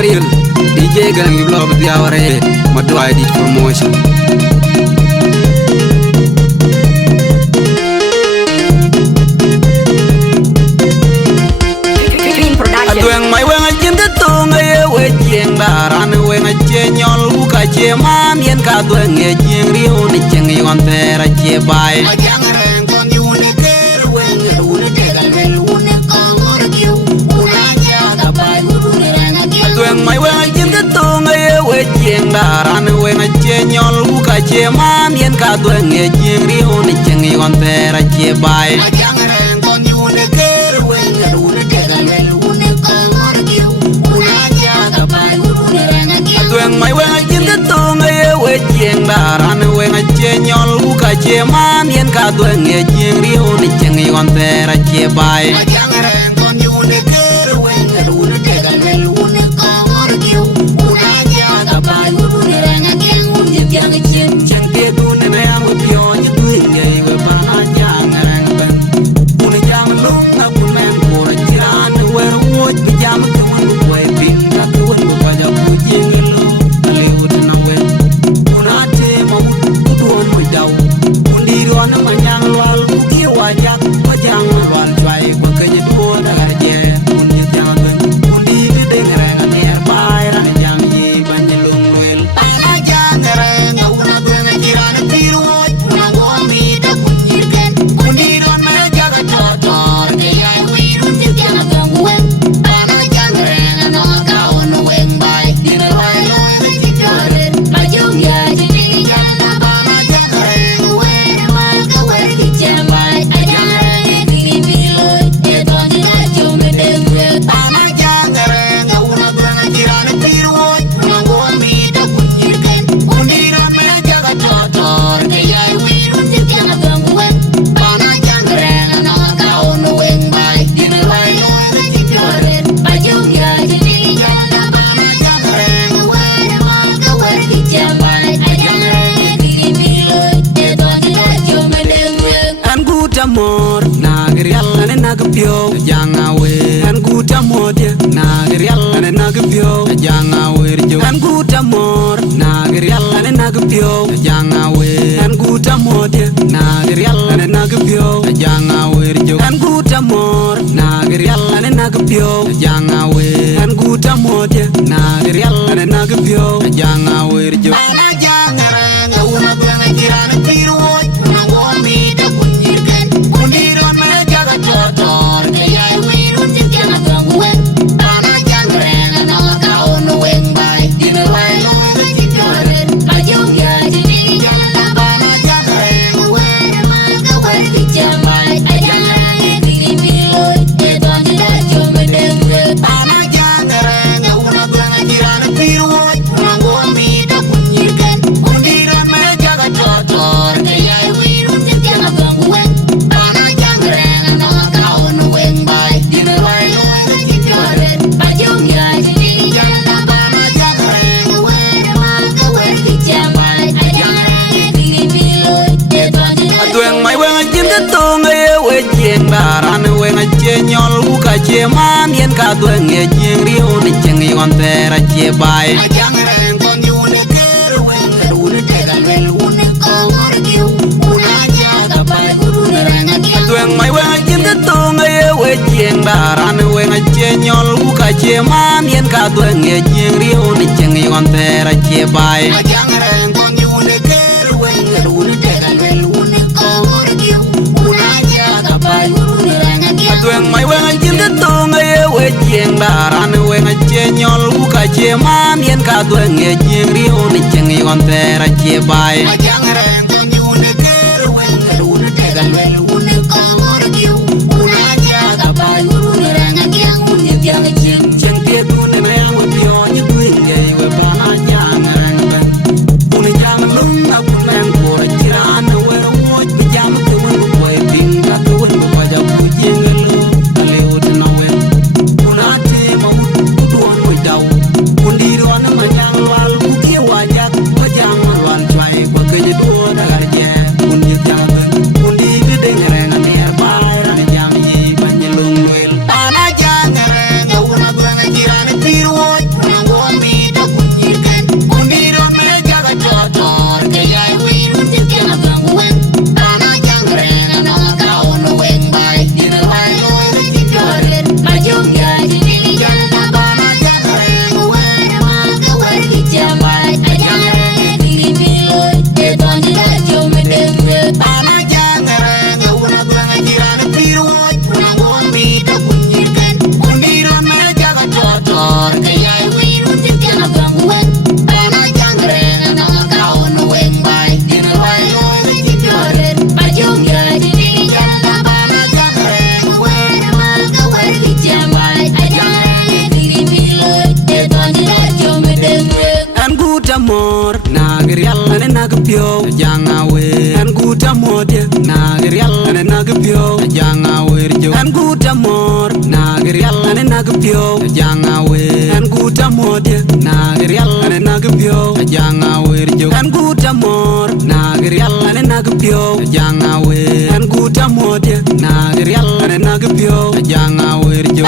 real DJ galang you love the hour madu ID promotion Aduang mai wang ajin de tong ye we jeng baran we ngache nyol u ka che man yen ka duang ye jeng ri u ni jeng yon tera che bai ajang reng kon yu ni ter we ngu ni te gal me lu ni ko ngor kiu u na ja ka bai u ni rang ki aduang mai wang ajin de tong ye we jeng baran we ngache nyol u ka che man yen ka duang ye jeng ri u ni jeng yon tera che bai ajang reng kon yu ni ter we ngu ni te gal me Tuang mai wang ajin de tong ye we jeng baran we ngache nyol u ka che man yen ka tuang ye jeng ri u ni jeng yon tera che bai ajang reng kon yu ni ter we ngu ni te gal me lu ni ko ngor kiu u na ja ka bai u ni rang ke un ni jang chen chang te tu ne na mu pyo ni tu nge we pa na jang rang ben u ni jang lu na bu men ko ra jiran we ro bi jam tu ni we pin ka tu ni pa ja bu jeng Wana manyang lual uki wajak wajang lual cuai bakanya dua dagar je undi tiang ben undi di dengar ner bai ran jang yi banjelung luel pana jang reng una tuang jiran tiru una gomi da kunyirken undi don me jaga totor ke ai wirun ti tiang bang wen pana jang reng no ka on wen bai din bai loy le ti jore ma jung ya ji ni ya na pana jang reng Mor nagrial ane nagpyo jangawe an guta modya nagrial ane nagpyo jangawe jo an guta mor nagrial ane nagpyo jangawe an guta modya nagrial ane nagpyo jangawe jo an guta mor nagrial ane nagpyo jangawe an guta modya nagrial ane nagpyo jangawe jo ana jangara nguna bana jirana tiru una womi da Undiron me jaga totor ke ai wirun ti tiang bang wen ana jang reng no ka on wen bai din bai lo ti jore ma jong ya ji ni jang na bana jang reng wen ma ka wen ti jang bai ai jang reng ti mi lo e don da jo me den ana jang reng una bang jiran tiru una go mi da kunyirken undiron me jaga totor ke ai wirun ti tiang bang wen jeng baran we ngache nyol u ka che man yen ka tuang ye jeng ri u ni jeng yon tera che bai ajang reng kon yu ni ter we ngu ni te gal me lu ni ko ngor kiu u na ja ka bai u ni rang ki tuang mai we ngache de tong ye we jeng baran we ngache nyol u ka che man yen ka tuang ye jeng ri u ni jeng yon tera che bai ajang reng kon yu ni ter we ngu ni te gal me lu ni ko ngor kiu Tuang mai wang ajin de tong ye we jeng baran we ngache nyol u ka che man yen ka tuang ye jeng ri u ni jeng yon tera che bai ajang reng kon yu ni ter we ngu ni te gal me lu ni ko ngor kiu u na ja ka bai u ni rang ki ang un ni tiang chen chen te tu ni na mu pyo ni tu nge we pa na jang reng ben u ni jang lung na bu men ko ra jiran we ro mo bi jam tu mu ko e ping ka tu mu pa ja bu jeng Undi nagir yalla ne nagpyo janga we an guta modye nagir yalla ne nagpyo janga we jo an guta mor nagir yalla ne nagpyo janga we an guta modye nagir yalla ne nagpyo janga we jo